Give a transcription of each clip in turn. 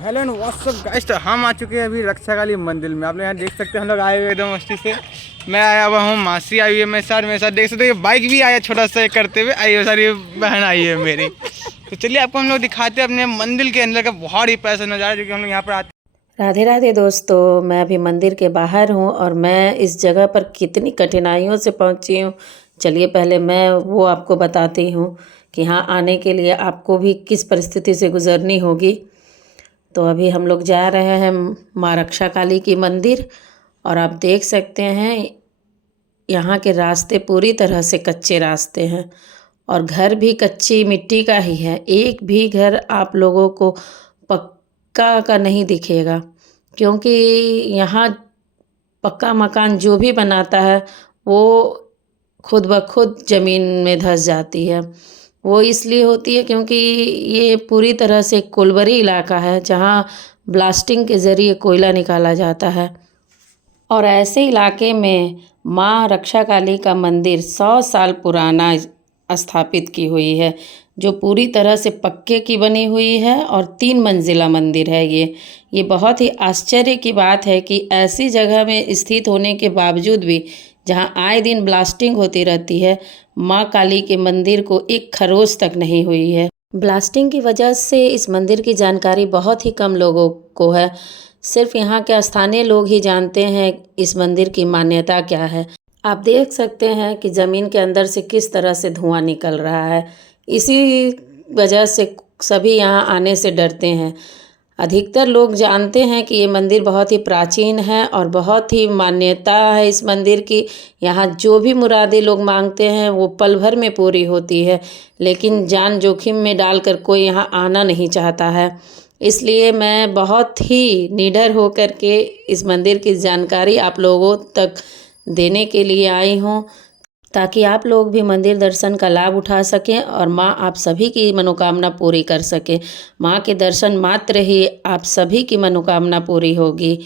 Hello and WhatsApp guys, तो हम आ चुके हैं अभी रक्षाकाली मंदिर में। आप लोग यहाँ देख सकते हैं, हम लोग आए हुए एकदम मस्ती से। मैं आया हुआ हूँ, मासी आई हुई है मेरे साथ देख सकते हैं। ये बाइक भी आया छोटा सा करते हुए आई है, सारी बहन आई है मेरी। तो चलिए आपको हम लोग दिखाते हैं अपने मंदिर के अंदर का बहुत ही पैसा नज़ारा, जो कि हम लोग यहाँ पर आते। राधे राधे दोस्तों, मैं अभी मंदिर के बाहर हूँ और मैं इस जगह पर कितनी कठिनाइयों से पहुँची हूँ। चलिए पहले मैं वो आपको बताती हूँ कि यहाँ आने के लिए आपको भी किस परिस्थिति से गुजरनी होगी। तो अभी हम लोग जा रहे हैं माँ रक्षा काली की मंदिर, और आप देख सकते हैं यहाँ के रास्ते पूरी तरह से कच्चे रास्ते हैं और घर भी कच्ची मिट्टी का ही है। एक भी घर आप लोगों को पक्का का नहीं दिखेगा, क्योंकि यहाँ पक्का मकान जो भी बनाता है वो खुद ब खुद ज़मीन में धंस जाती है। वो इसलिए होती है क्योंकि ये पूरी तरह से कोलबरी इलाका है, जहाँ ब्लास्टिंग के ज़रिए कोयला निकाला जाता है। और ऐसे इलाके में माँ रक्षाकाली का मंदिर 100 साल पुराना स्थापित की हुई है, जो पूरी तरह से पक्के की बनी हुई है और 3 मंजिला मंदिर है। ये बहुत ही आश्चर्य की बात है कि ऐसी जगह में स्थित होने के बावजूद भी, जहाँ आए दिन ब्लास्टिंग होती रहती है, माँ काली के मंदिर को एक खरोच तक नहीं हुई है। ब्लास्टिंग की वजह से इस मंदिर की जानकारी बहुत ही कम लोगों को है। सिर्फ यहाँ के स्थानीय लोग ही जानते हैं इस मंदिर की मान्यता क्या है। आप देख सकते हैं कि ज़मीन के अंदर से किस तरह से धुआं निकल रहा है। इसी वजह से सभी यहाँ आने से डरते हैं। अधिकतर लोग जानते हैं कि ये मंदिर बहुत ही प्राचीन है और बहुत ही मान्यता है इस मंदिर की। यहाँ जो भी मुरादें लोग मांगते हैं वो पल भर में पूरी होती है, लेकिन जान जोखिम में डालकर कोई यहाँ आना नहीं चाहता है। इसलिए मैं बहुत ही निडर होकर के इस मंदिर की जानकारी आप लोगों तक देने के लिए आई हूँ, ताकि आप लोग भी मंदिर दर्शन का लाभ उठा सकें और माँ आप सभी की मनोकामना पूरी कर सके। माँ के दर्शन मात्र ही आप सभी की मनोकामना पूरी होगी।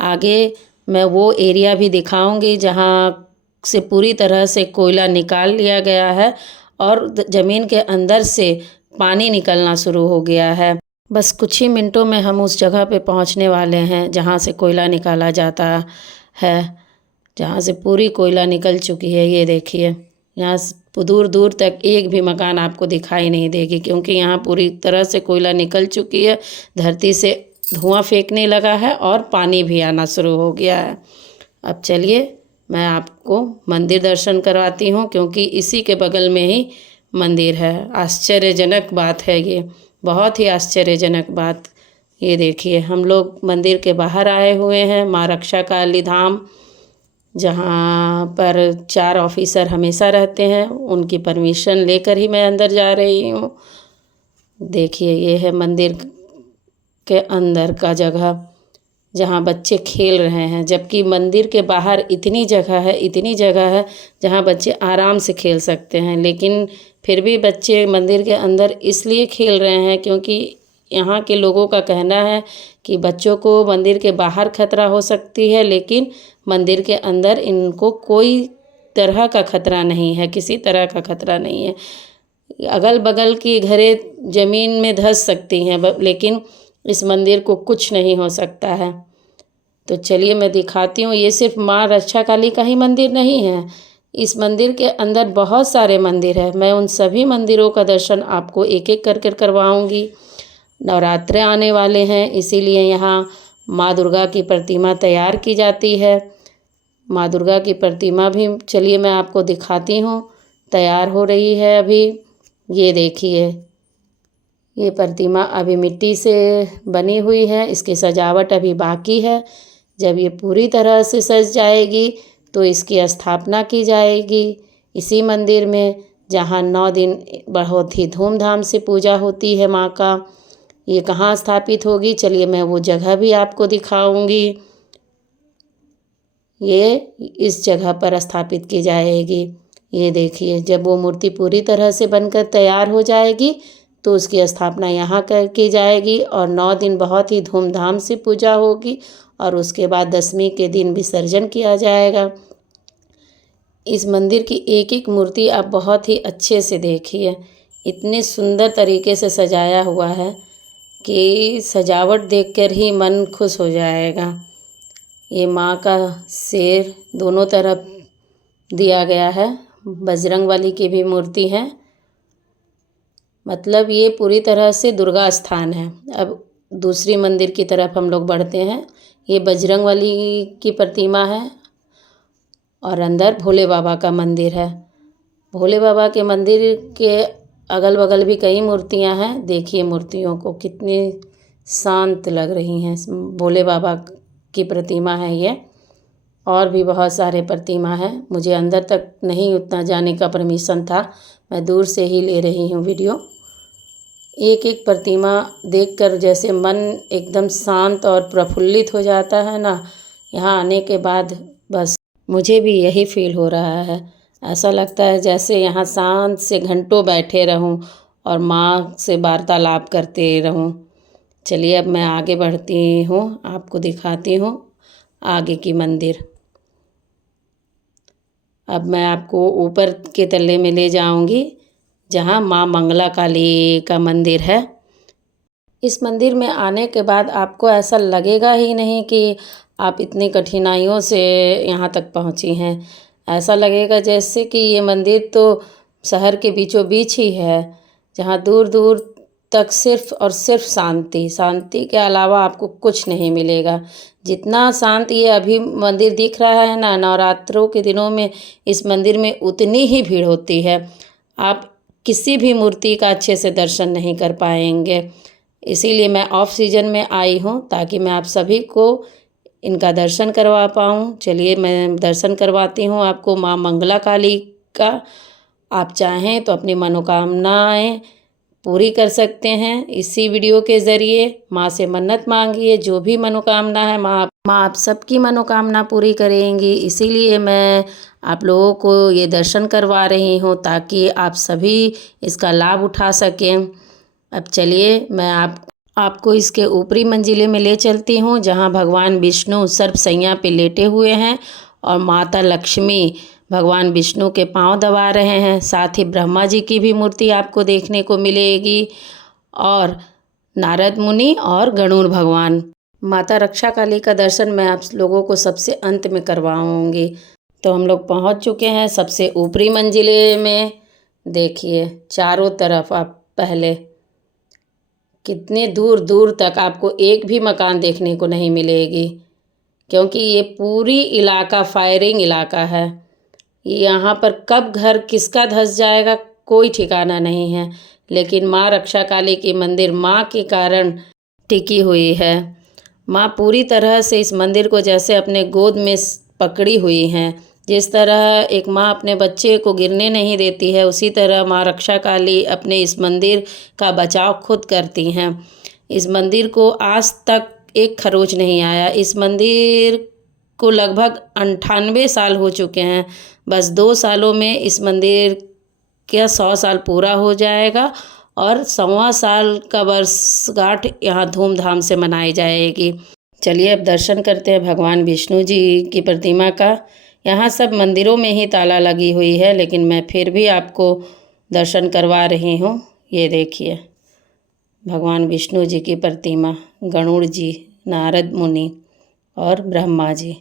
आगे मैं वो एरिया भी दिखाऊंगी जहाँ से पूरी तरह से कोयला निकाल लिया गया है और ज़मीन के अंदर से पानी निकलना शुरू हो गया है। बस कुछ ही मिनटों में हम उस जगह पे पहुंचने वाले हैं जहां से कोयला निकाला जाता है, जहां से पूरी कोयला निकल चुकी है। ये देखिए, यहाँ दूर दूर तक एक भी मकान आपको दिखाई नहीं देगी, क्योंकि यहाँ पूरी तरह से कोयला निकल चुकी है। धरती से धुआं फेंकने लगा है और पानी भी आना शुरू हो गया है। अब चलिए मैं आपको मंदिर दर्शन करवाती हूँ, क्योंकि इसी के बगल में ही मंदिर है। आश्चर्यजनक बात है ये, बहुत ही आश्चर्यजनक बात। ये देखिए, हम लोग मंदिर के बाहर आए हुए हैं, माँ रक्षा काली धाम, जहाँ पर 4 ऑफिसर हमेशा रहते हैं। उनकी परमिशन लेकर ही मैं अंदर जा रही हूँ। देखिए, ये है मंदिर के अंदर का जगह जहाँ बच्चे खेल रहे हैं, जबकि मंदिर के बाहर इतनी जगह है जहाँ बच्चे आराम से खेल सकते हैं। लेकिन फिर भी बच्चे मंदिर के अंदर इसलिए खेल रहे हैं क्योंकि यहाँ के लोगों का कहना है कि बच्चों को मंदिर के बाहर खतरा हो सकती है, लेकिन मंदिर के अंदर इनको कोई तरह का खतरा नहीं है, किसी तरह का खतरा नहीं है। अगल बगल की घरें ज़मीन में धंस सकती हैं, लेकिन इस मंदिर को कुछ नहीं हो सकता है। तो चलिए मैं दिखाती हूँ। ये सिर्फ माँ रक्षा काली का ही मंदिर नहीं है, इस मंदिर के अंदर बहुत सारे मंदिर हैं। मैं उन सभी मंदिरों का दर्शन आपको एक एक करके करवाऊँगी। नवरात्रे आने वाले हैं, इसीलिए यहाँ माँ दुर्गा की प्रतिमा तैयार की जाती है। माँ दुर्गा की प्रतिमा भी चलिए मैं आपको दिखाती हूँ, तैयार हो रही है अभी। ये देखिए, ये प्रतिमा अभी मिट्टी से बनी हुई है, इसकी सजावट अभी बाकी है। जब ये पूरी तरह से सज जाएगी तो इसकी स्थापना की जाएगी इसी मंदिर में, जहाँ 9 दिन बहुत ही धूमधाम से पूजा होती है माँ का। ये कहाँ स्थापित होगी, चलिए मैं वो जगह भी आपको दिखाऊंगी। ये इस जगह पर स्थापित की जाएगी। ये देखिए, जब वो मूर्ति पूरी तरह से बनकर तैयार हो जाएगी तो उसकी स्थापना यहाँ कर की जाएगी और 9 दिन बहुत ही धूमधाम से पूजा होगी और उसके बाद 10वीं के दिन विसर्जन किया जाएगा। इस मंदिर की एक एक मूर्ति आप बहुत ही अच्छे से देखिए, इतने सुंदर तरीके से सजाया हुआ है। कि सजावट देखकर ही मन खुश हो जाएगा। ये माँ का सिर दोनों तरफ दिया गया है, बजरंगबली की भी मूर्ति है, मतलब ये पूरी तरह से दुर्गा स्थान है। अब दूसरी मंदिर की तरफ हम लोग बढ़ते हैं। ये बजरंगबली की प्रतिमा है और अंदर भोले बाबा का मंदिर है। भोले बाबा के मंदिर के अगल बगल भी कई मूर्तियां हैं। देखिए मूर्तियों को, कितनी शांत लग रही हैं। भोले बाबा की प्रतिमा है ये, और भी बहुत सारे प्रतिमा हैं। मुझे अंदर तक नहीं उतना जाने का परमिशन था, मैं दूर से ही ले रही हूँ वीडियो। एक एक प्रतिमा देखकर जैसे मन एकदम शांत और प्रफुल्लित हो जाता है ना, यहाँ आने के बाद बस मुझे भी यही फील हो रहा है। ऐसा लगता है जैसे यहाँ शांत से घंटों बैठे रहूं और माँ से वार्तालाप करते रहूं। चलिए अब मैं आगे बढ़ती हूँ, आपको दिखाती हूँ आगे की मंदिर। अब मैं आपको ऊपर के तल्ले में ले जाऊंगी जहाँ माँ मंगला काली का मंदिर है। इस मंदिर में आने के बाद आपको ऐसा लगेगा ही नहीं कि आप इतनी कठिनाइयों से यहाँ तक पहुँची हैं। ऐसा लगेगा जैसे कि ये मंदिर तो शहर के बीचों बीच ही है, जहाँ दूर दूर तक सिर्फ और सिर्फ शांति, शांति के अलावा आपको कुछ नहीं मिलेगा। जितना शांत ये अभी मंदिर दिख रहा है ना, नवरात्रों के दिनों में इस मंदिर में उतनी ही भीड़ होती है। आप किसी भी मूर्ति का अच्छे से दर्शन नहीं कर पाएंगे। इसीलिए मैं ऑफ सीजन में आई हूँ ताकि मैं आप सभी को इनका दर्शन करवा पाऊँ। चलिए मैं दर्शन करवाती हूँ आपको माँ मंगला काली का। आप चाहें तो अपनी मनोकामनाएं पूरी कर सकते हैं इसी वीडियो के ज़रिए। माँ से मन्नत मांगिए, जो भी मनोकामना है माँ आप सबकी मनोकामना पूरी करेंगी। इसीलिए मैं आप लोगों को ये दर्शन करवा रही हूँ ताकि आप सभी इसका लाभ उठा सकें। अब चलिए मैं आपको इसके ऊपरी मंजिले में ले चलती हूँ जहाँ भगवान विष्णु सर्पसैया पे लेटे हुए हैं और माता लक्ष्मी भगवान विष्णु के पांव दबा रहे हैं। साथ ही ब्रह्मा जी की भी मूर्ति आपको देखने को मिलेगी और नारद मुनि और गरुड़ भगवान। माता रक्षा काली का दर्शन मैं आप लोगों को सबसे अंत में करवाऊंगी। तो हम लोग पहुंच चुके हैं सबसे ऊपरी मंजिले में। देखिए चारों तरफ आप पहले कितने दूर दूर तक आपको एक भी मकान देखने को नहीं मिलेगी, क्योंकि ये पूरी इलाका फायरिंग इलाका है। यहाँ पर कब घर किसका धंस जाएगा कोई ठिकाना नहीं है। लेकिन माँ रक्षा काली की मंदिर माँ के कारण टिकी हुई है। माँ पूरी तरह से इस मंदिर को जैसे अपने गोद में पकड़ी हुई हैं। जिस तरह एक माँ अपने बच्चे को गिरने नहीं देती है, उसी तरह माँ रक्षा काली अपने इस मंदिर का बचाव खुद करती हैं। इस मंदिर को आज तक एक खरोच नहीं आया। इस मंदिर को लगभग 98 साल हो चुके हैं। बस 2 सालों में इस मंदिर का 100 साल पूरा हो जाएगा और 100वां साल का वर्षगांठ यहाँ धूमधाम से मनाई जाएगी। चलिए अब दर्शन करते हैं भगवान विष्णु जी की प्रतिमा का। यहाँ सब मंदिरों में ही ताला लगी हुई है, लेकिन मैं फिर भी आपको दर्शन करवा रही हूँ। ये देखिए भगवान विष्णु जी की प्रतिमा, गरुड़ जी, नारद मुनि और ब्रह्मा जी।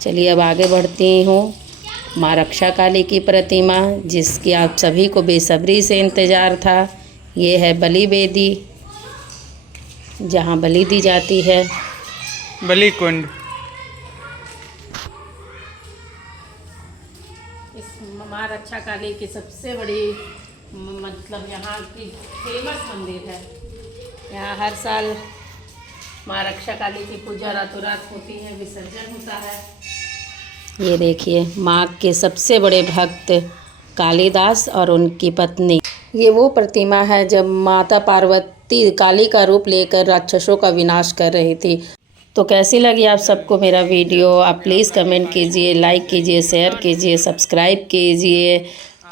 चलिए अब आगे बढ़ती हूँ माँ रक्षा काली की प्रतिमा, जिसकी आप सभी को बेसब्री से इंतज़ार था। ये है बलि वेदी, जहाँ बलि दी जाती है। बलि कुंड। इस माँ रक्षा काली की सबसे बड़ी मतलब यहाँ की फेमस मंदिर है। यहाँ हर साल माँ रक्षा काली की पूजा रातों रात होती है, विसर्जन होता है। ये देखिए माँ के सबसे बड़े भक्त कालिदास और उनकी पत्नी। ये वो प्रतिमा है जब माता पार्वती काली का रूप लेकर राक्षसों का विनाश कर रही थी। तो कैसी लगी आप सबको मेरा वीडियो? आप प्लीज़ कमेंट कीजिए, लाइक कीजिए, शेयर कीजिए, सब्सक्राइब कीजिए।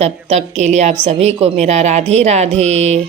तब तक के लिए आप सभी को मेरा राधे राधे।